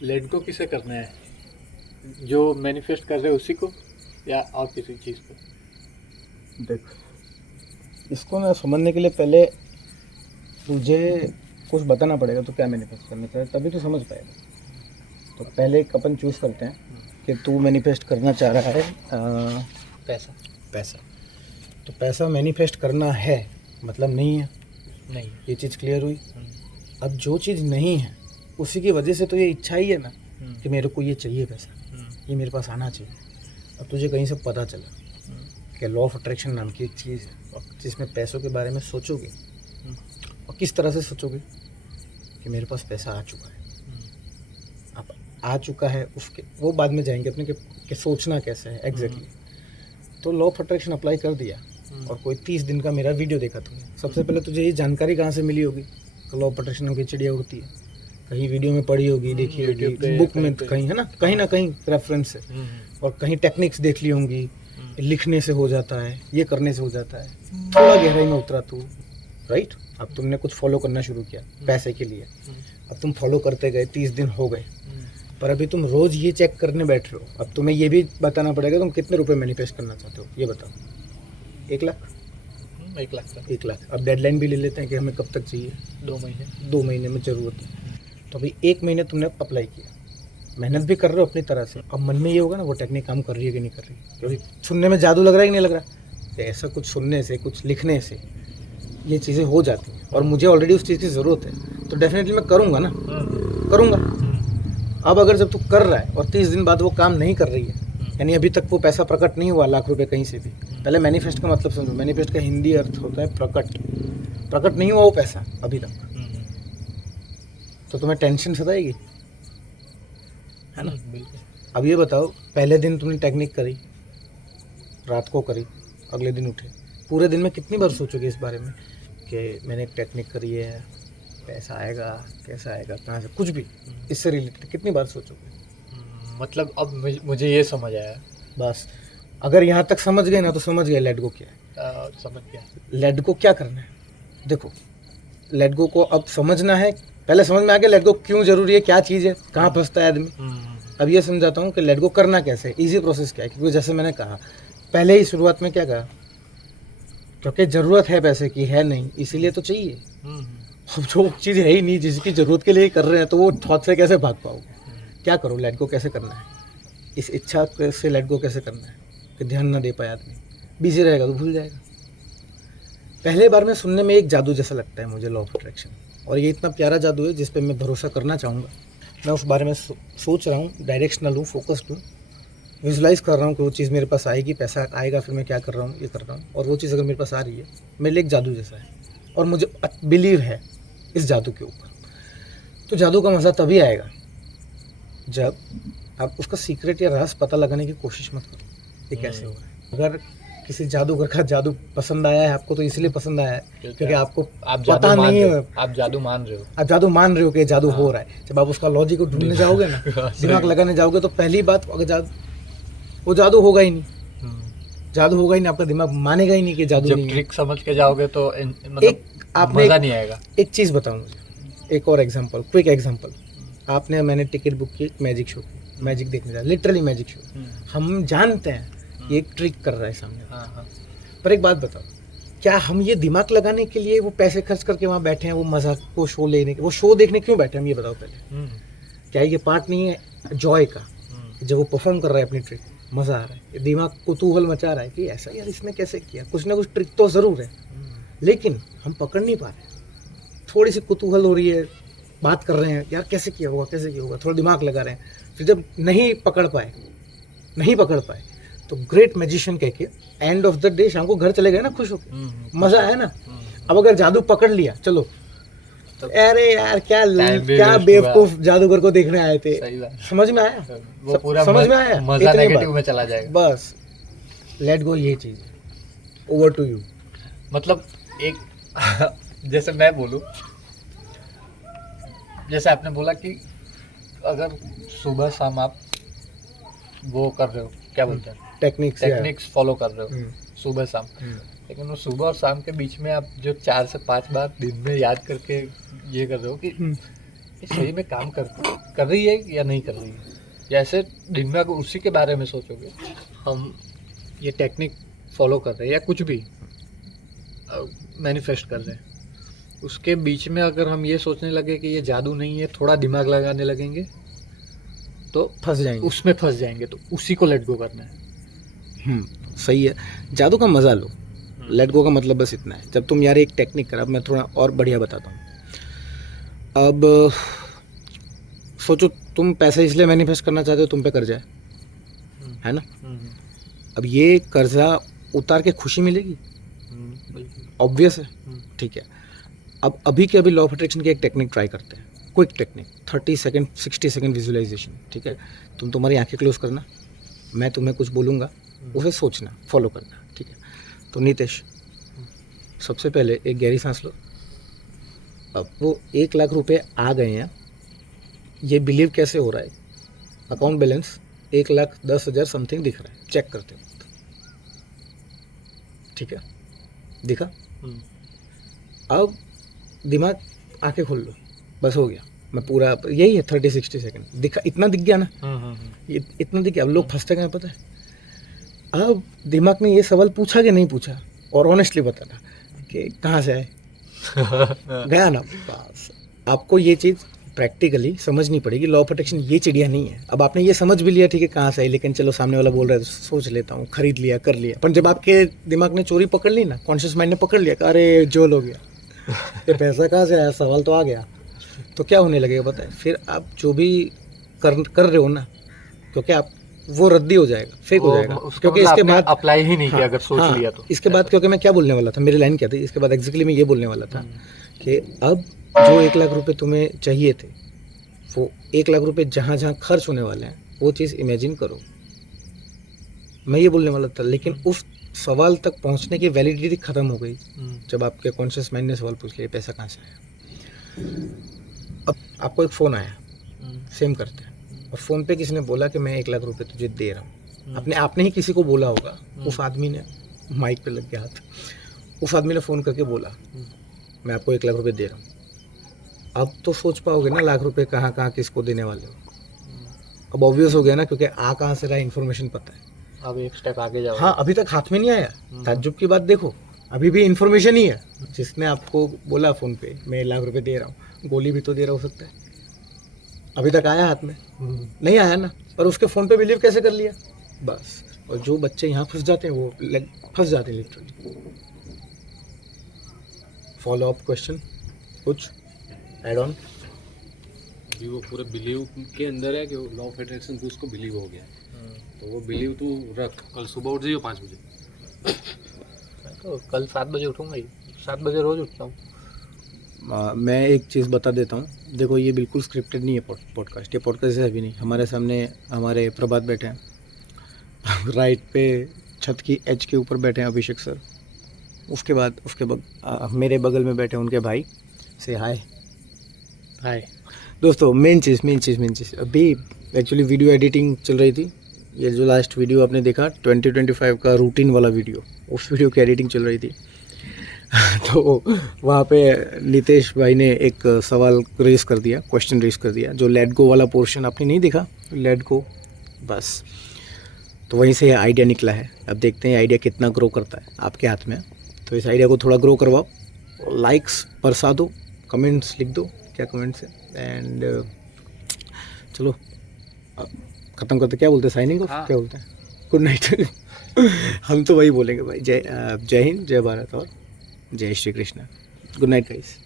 Let go किसे करना है? जो मैनिफेस्ट कर रहे हैं उसी को या और किसी चीज़ को? देख, इसको ना समझने के लिए पहले तुझे कुछ बताना पड़ेगा तो क्या मैनिफेस्ट करना चाह रहा है, तभी तो समझ पाएगा। तो पहले एक अपन चूज़ करते हैं कि तू मैनिफेस्ट करना चाह रहा है पैसा। पैसा। तो पैसा मैनिफेस्ट करना है मतलब नहीं है, नहीं। ये चीज़ क्लियर हुई। अब जो चीज़ नहीं है उसी की वजह से तो ये इच्छा ही है ना कि मेरे को ये चाहिए पैसा, ये मेरे पास आना चाहिए। अब तुझे कहीं से पता चला कि लॉ ऑफ अट्रैक्शन नाम की एक चीज़ है जिसमें पैसों के बारे में सोचोगे और किस तरह से सोचोगे कि मेरे पास पैसा आ चुका है। अब आ चुका है उसके वो बाद में जाएंगे अपने कि सोचना कैसे है एग्जैक्टली। तो लॉ ऑफ अट्रैक्शन अप्लाई कर दिया और कोई 30 दिन का मेरा वीडियो देखा तुमने, सबसे पहले तुझे ये जानकारी कहाँ से मिली होगी? लॉ ऑफ अट्रैक्शन नाम की चिड़िया उड़ती है, कहीं वीडियो में पढ़ी होगी, देखी होगी, बुक में कहीं, है ना, कहीं ना कहीं रेफरेंस से, और कहीं टेक्निक्स देख ली होंगी, लिखने से हो जाता है, ये करने से हो जाता है। थोड़ा गहराई में उतरा तू, राइट? अब तुमने कुछ फॉलो करना शुरू किया पैसे के लिए, अब तुम फॉलो करते गए, 30 दिन हो गए, पर अभी तुम रोज़ ये चेक करने बैठ रहे हो। अब तुम्हें ये भी बताना पड़ेगा तुम कितने रुपए मैनिफेस्ट करना चाहते हो, ये बताओ। 1 लाख? 1 लाख का 1 लाख। अब डेडलाइन भी ले लेते हैं कि हमें कब तक चाहिए। 2 महीने। 2 महीने में ज़रूरत है। तो अभी 1 महीने तुमने अप्लाई किया, मेहनत भी कर रहे हो अपनी तरह से। अब मन में ये होगा ना वो टेक्निक काम कर रही है कि नहीं कर रही, क्योंकि सुनने में जादू लग रहा है कि नहीं लग रहा? तो ऐसा कुछ सुनने से, कुछ लिखने से ये चीज़ें हो जाती हैं और मुझे ऑलरेडी उस चीज़ की ज़रूरत है, तो डेफिनेटली मैं करूँगा ना, करूँगा। अब अगर जब तू कर रहा है और 30 दिन बाद वो काम नहीं कर रही है, यानी अभी तक वो पैसा प्रकट नहीं हुआ, लाख रुपए कहीं से भी। पहले मैनिफेस्ट का मतलब समझो, मैनिफेस्ट का हिंदी अर्थ होता है प्रकट। प्रकट नहीं हुआ वो पैसा अभी तक, तो तुम्हें टेंशन सताएगी, है ना? बिल्कुल। अब ये बताओ, पहले दिन तुमने टेक्निक करी, रात को करी, अगले दिन उठे, पूरे दिन में कितनी बार सोचोगे इस बारे में कि मैंने एक टेक्निक करी है, पैसा आएगा, कैसा आएगा, कहाँ से, कुछ भी इससे रिलेटेड कितनी बार सोचोगे? मतलब अब मुझे ये समझ आया। बस अगर यहाँ तक समझ गए ना तो समझ गए लेट गो क्या है। समझ गया। लेट गो क्या करना है? देखो, लेट गो को अब समझना है। पहले समझ में आ गया लेट गो क्यों जरूरी है, क्या चीज़ है, कहाँ फंसता है आदमी। अब ये समझाता हूँ कि लेट गो करना कैसे है, ईजी प्रोसेस क्या है। क्योंकि जैसे मैंने कहा पहले ही शुरुआत में क्या कहा, क्योंकि ज़रूरत है पैसे की, है नहीं, इसीलिए तो चाहिए। अब जो चीज़ है ही नहीं जिसकी ज़रूरत के लिए ही कर रहे हैं, तो वो थॉट से कैसे भाग पाओगे? क्या करो, लेट गो कैसे करना है, इस इच्छा से लेट गो कैसे करना है कि ध्यान ना दे पाए आदमी, बिजी रहेगा तो भूल जाएगा। पहले बार में सुनने में एक जादू जैसा लगता है मुझे लॉ ऑफ अट्रैक्शन, और ये इतना प्यारा जादू है जिस पे मैं भरोसा करना चाहूँगा। मैं उस बारे में सोच रहा हूँ, डायरेक्शनल हूँ, फोकस्ड हूँ, विजुलाइज कर रहा हूँ कि वो चीज़ मेरे पास आएगी, पैसा आएगा, फिर मैं क्या कर रहा हूँ, ये कर रहा हूँ, और वो चीज़ अगर मेरे पास आ रही है मेरे लिए एक जादू जैसा है, और मुझे बिलीव है इस जादू के ऊपर। तो जादू का मज़ा तभी आएगा जब आप उसका सीक्रेट या रहस्य पता लगाने की कोशिश मत करो ये कैसे हो रहा है। अगर किसी जादूगर का जादू पसंद आया है आपको तो इसलिए पसंद आया है क्योंकि आपको पता नहीं है, आप जादू मान रहे हो, आप जादू मान रहे हो कि जादू हो रहा है। जब आप उसका लॉजिक को ढूंढने जाओगे ना, दिमाग लगाने जाओगे, तो पहली बात, अगर वो जादू होगा ही नहीं, जादू होगा ही नहीं, आपका दिमाग मानेगा ही नहीं कि जादू नहीं है। ट्रिक समझ के जाओगे तो एक आपने मजा नहीं आएगा। एक चीज़ बताऊँ मुझे, एक और एग्जांपल, क्विक एग्जांपल। आपने, मैंने टिकट बुक की मैजिक शो की, मैजिक देखने जा, लिटरली मैजिक शो। हम जानते हैं ये एक ट्रिक कर रहा है सामने, पर एक बात बताओ, क्या हम ये दिमाग लगाने के लिए वो पैसे खर्च करके वहाँ बैठे हैं, वो मजा को शो लेने, वो शो देखने क्यों बैठे हैं, हम ये बताओ पहले। क्या ये पार्ट नहीं है जॉय का? जब वो परफॉर्म कर रहा है अपनी ट्रिक, मज़ा आ रहा है, ये दिमाग कुतूहल मचा रहा है कि ऐसा यार इसने कैसे किया, कुछ ना कुछ ट्रिक तो ज़रूर है, लेकिन हम पकड़ नहीं पा रहे। थोड़ी सी कुतूहल हो रही है, बात कर रहे हैं यार कैसे किया होगा, कैसे किया होगा, थोड़ा दिमाग लगा रहे हैं। फिर जब नहीं पकड़ पाए तो ग्रेट मैजिशियन कह के एंड ऑफ द डे शाम को घर चले गए ना, खुश होकर, मज़ा आया ना। अब अगर जादू पकड़ लिया, चलो अरे यार क्या बेवकूफ जादूगर को देखने आए थे, समझ में आया, वो पूरा समझ में आया, मजा नेगेटिव में चला जाएगा। बस लेट गो, ये चीज़ है। Over to you. मतलब एक जैसे मैं बोलूं, जैसे आपने बोला कि अगर सुबह शाम आप वो कर रहे हो, क्या बोलते हैं, टेक्निक्स फॉलो कर रहे हो सुबह शाम, लेकिन वो सुबह और शाम के बीच में आप जो 4 से 5 बार दिन में याद करके ये कर रहे हो कि ये सही में काम कर रही है या नहीं कर रही है। जैसे दिन में अगर उसी के बारे में सोचोगे, हम ये टेक्निक फॉलो कर रहे हैं या कुछ भी मैनिफेस्ट कर रहे हैं, उसके बीच में अगर हम ये सोचने लगे कि ये जादू नहीं है, थोड़ा दिमाग लगाने लगेंगे तो फंस जाएंगे, उसमें फंस जाएंगे। तो उसी को लेट गो करना है। सही है। जादू का मजा लो, लेट गो का मतलब बस इतना है। जब तुम यार एक टेक्निक कर, अब मैं थोड़ा और बढ़िया बताता हूँ। अब सोचो तुम पैसा इसलिए मैनिफेस्ट करना चाहते हो, तुम पे कर्जा है ना। अब ये कर्जा उतार के खुशी मिलेगी, ऑब्वियस है, ठीक है। अब अभी के अभी लॉ ऑफ अट्रैक्शन की एक टेक्निक ट्राई करते हैं, quick technique, 30 second 60 second visualisation, ठीक है। तुम तुम्हारी आंखें क्लोज करना, मैं तुम्हें कुछ बोलूँगा, उसे सोचना, फॉलो करना, ठीक है। तो नितेश, सबसे पहले एक गहरी सांस लो। अब वो 1 लाख रुपए आ गए हैं, ये बिलीव कैसे हो रहा है? अकाउंट बैलेंस 1,10,000 समथिंग दिख रहा है, चेक करते हो, ठीक है, दिखा। अब दिमाग, आंखें खोल लो, बस हो गया। मैं पूरा यही है 30-60 सेकंड, दिखा, इतना दिख गया ना, ये इतना दिख गया। अब लोग फंसते गए, पता है। अब दिमाग ने ये सवाल पूछा कि नहीं पूछा, और ऑनेस्टली बताना कि कहाँ से आए गया ना। बस आपको ये चीज़ प्रैक्टिकली समझनी पड़ेगी। लॉ ऑफ अट्रैक्शन ये चिड़िया नहीं है। अब आपने ये समझ भी लिया, ठीक है, कहाँ से आई, लेकिन चलो सामने वाला बोल रहा है तो सोच लेता हूँ, खरीद लिया, कर लिया। पर जब आपके दिमाग ने चोरी पकड़ ली ना, कॉन्शियस माइंड ने पकड़ लिया कि अरे जोल हो गया, ये पैसा कहाँ से आया, सवाल तो आ गया, तो क्या होने लगेगा पता है? फिर आप जो भी कर रहे हो ना, क्योंकि आप वो रद्दी हो जाएगा, फेक हो जाएगा, क्योंकि इसके बाद अप्लाई ही नहीं किया अगर सोच लिया तो। इसके बाद क्योंकि मैं क्या बोलने वाला था, मेरी लाइन क्या थी, इसके बाद एग्जैक्टली मैं ये बोलने वाला था कि अब जो 1 लाख रुपए तुम्हें चाहिए थे, वो 1 लाख रुपए जहाँ जहाँ खर्च होने वाले हैं, वो चीज़ इमेजिन करो। मैं ये बोलने वाला था, लेकिन उस सवाल तक पहुँचने की वैलिडिटी खत्म हो गई जब आपके कॉन्शियस माइंड ने सवाल पूछ लिया, पैसा कहाँ से आया। अब आपको एक फ़ोन आया, सेम करते हैं, और फ़ोन पे किसी ने बोला कि मैं 1 लाख रुपए तुझे दे रहा हूँ। अपने आपने ही किसी को बोला होगा, उस आदमी ने, माइक पे लग गया हाथ, उस आदमी ने फ़ोन करके बोला मैं आपको 1 लाख रुपए दे रहा हूँ। अब तो सोच पाओगे ना, लाख रुपए कहाँ कहाँ किसको देने वाले हो। अब ऑब्वियस हो गया ना, क्योंकि कहाँ से रहा इन्फॉर्मेशन पता है। अब एक स्टेप आगे जाओ। हाँ, अभी तक हाथ में नहीं आया, ताज्जुब की बात देखो, अभी भी इन्फॉर्मेशन ही है। जिसने आपको बोला फ़ोन पे मैं 1 लाख रुपए दे रहा हूँ, गोली भी तो दे रहा हो सकता है, अभी तक आया हाथ में नहीं आया ना, पर उसके फ़ोन पे बिलीव कैसे कर लिया, बस। और जो बच्चे यहाँ फंस जाते हैं वो फंस जाते हैं लिटरली। फॉलो अप क्वेश्चन, कुछ एड ऑन? अभी वो पूरे बिलीव के अंदर है कि लॉ ऑफ अट्रैक्शन तो उसको बिलीव हो गया, तो वो बिलीव तू रख। कल सुबह उठ जाइयो 5 बजे। मैं तो कल 7 बजे उठूंगा ही, 7 बजे रोज उठता हूँ। मैं एक चीज़ बता देता हूँ, देखो ये बिल्कुल स्क्रिप्टेड नहीं है पॉडकास्ट, ये पॉडकास्ट है अभी नहीं। हमारे सामने हमारे प्रभात बैठे हैं, राइट पे छत की एज के ऊपर बैठे हैं अभिषेक सर, उसके बाद मेरे बगल में बैठे उनके भाई। से हाय दोस्तों। मेन चीज़ अभी एक्चुअली वीडियो एडिटिंग चल रही थी। ये जो लास्ट वीडियो आपने देखा 2025 का रूटीन वाला वीडियो, उस वीडियो की एडिटिंग चल रही थी। तो वहाँ पे नितेश भाई ने एक सवाल रेस कर दिया, क्वेश्चन रेस कर दिया, जो लेट गो वाला पोर्शन आपने नहीं देखा, लेट गो, बस। तो वहीं से आइडिया निकला है। अब देखते हैं आइडिया कितना ग्रो करता है, आपके हाथ में। तो इस आइडिया को थोड़ा ग्रो करवाओ, लाइक्स बरसा दो, कमेंट्स लिख दो, क्या कमेंट्स है, एंड चलो ख़त्म करते। क्या बोलते हैं, साइनिंग ऑफ? क्या बोलते हैं, गुड नाइट। हम तो वही बोलेंगे भाई, जय हिंद, जय भारत और जय Shri Krishna. Good night guys.